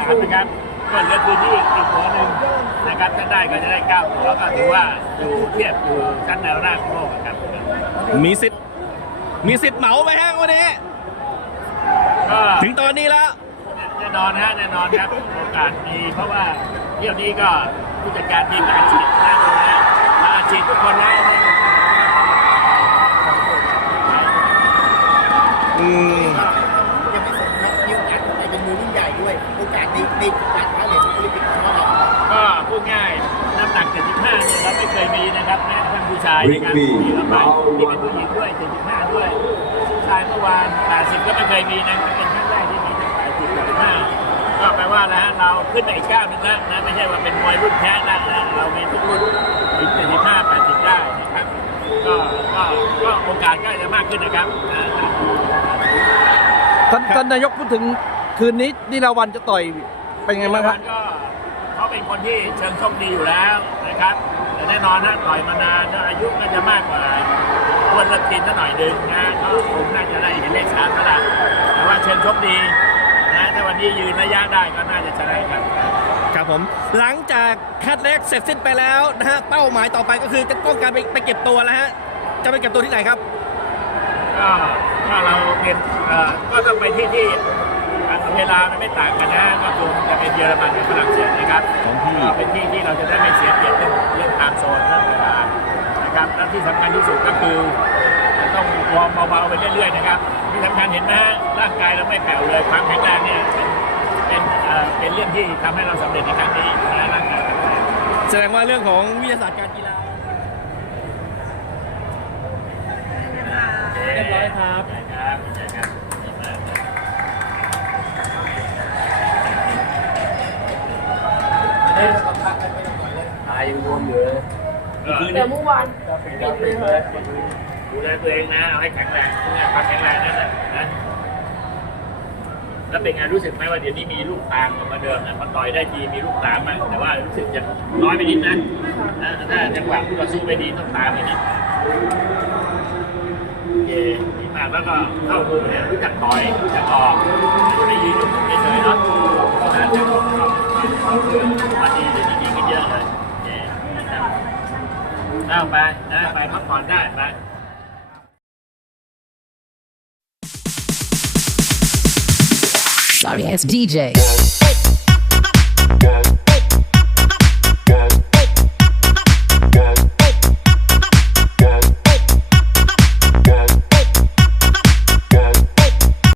ายสามนะครับก็เหลือพื้นที่อีกตัวหนึ่งนะครับถ้าได้ก็จะได้เก้าตัวก็ถือว่าอยู่เทียบอยู่ชั้นแนวหน้าของโลกอะครับมีสิทธิ์มีสิทธิ์เหมาไหมฮะวันนี้ก็ถึงตอนนี้แล้วแน่นอนฮะแน่นอนครับโอกาสมีเพราะว่าเที่ยวนี้ก็ผู้จัดการทีมอาชีพน่าดูนะและอาชีพทุกคนแล้วนะอืม โอกาสในในการคว้าเหรียญโอลิมปิกของเราก็พูดง่ายน้ำหนัก 75 เนี่ยเราไม่เคยมีนะครับแม้กระทั่งผู้ชายนะครับมีเข้าไปนี่เป็นผู้หญิงด้วย 75 ด้วยผู้ชายเมื่อวาน 80 ก็ไม่เคยมีนะเป็นครั้งแรกที่มีทั้ง80 75 ก็แปลว่าแล้วฮะเราขึ้นไปอีกก้าวหนึงแล้วนะไม่ใช่ว่าเป็นมวยรุ่นแพ้แล้วนะเรามีทุกรุ่นถึง75 80 ได้นะครับก็ก็ก็โอกาสก็จะมากขึ้นนะครับนะท่านท่านนายกพูดถึง คืนนี้นิราวันจะต่อยเป็นไงบ้างครับ ก็เขาเป็นคนที่เชิงชกดีอยู่แล้วนะครับ แต่แน่นอนนะต่อยมานานก็อายุก็จะมากกว่าควรละทินสักหน่อยหนึ่งนะก็คงน่าจะได้เห็นเลขสามแล้วล่ะแต่ว่าเชิงชกดีนะถ้าวันนี้ยืนระยะได้ก็น่าจะชนะครับครับผมหลังจากคัดเล็กเสร็จสิ้นไปแล้วนะฮะเป้าหมายต่อไปก็คือจะต้องการไปไปเก็บตัวแล้วฮะจะไปเก็บตัวที่ไหนครับ ก็ถ้าเราเป็นเอ่อก็ต้องไปที่ที่เวลามันไม่ต่างกันนะก็คงจะเป็นเยอรมันกับฝรั่งเศสนะครับสองที่ก็เป็นที่ที่เราจะได้ไม่เสียเปรียบเรื่องเรื่องไทม์โซนเรื่องเวลานะครับและที่สำคัญที่สุดก็คือจะต้องวอร์มเบาๆไปเรื่อยๆนะครับที่สำคัญเห็นไหมฮะร่างกายเราไม่แผ่วเลยความแข็งแรงเนี่ยเป็นเป็นเอ่อเป็นเรื่องที่ทำให้เราสำเร็จในครั้งนี้นะร่างกายแข็งแรงแสดงว่าเรื่องของวิทยาศาสตร์การกีฬาเรียบร้อยครับครับครับดีมากครับ ตายยังรวมอยู่เลยแต่เมื่อวานปิดเลยค่ะดูแลตัวเองนะเอาให้แข็งแรงความแข็งแรงนั่นแหละนะแล้วเป็นไงรู้สึกไหมว่าเดี๋ยวนี้มีลูกตามกว่าเดิมนะพอต่อยได้ทีมีลูกตามมากแต่ว่ารู้สึกจะน้อยไปนิดนะนะถ้าจังหวะผู้ต่อสู้ไม่ดีต้องตามไปนิดโอเคดีมากแล้วก็เข้ามุมเนี่ยรู้จักต่อยรู้จักออกไม่ได้ยืนอยู่เฉยๆเนาะ เอาไปได้ไปพักผ่อนได้ไป Sorry it's DJ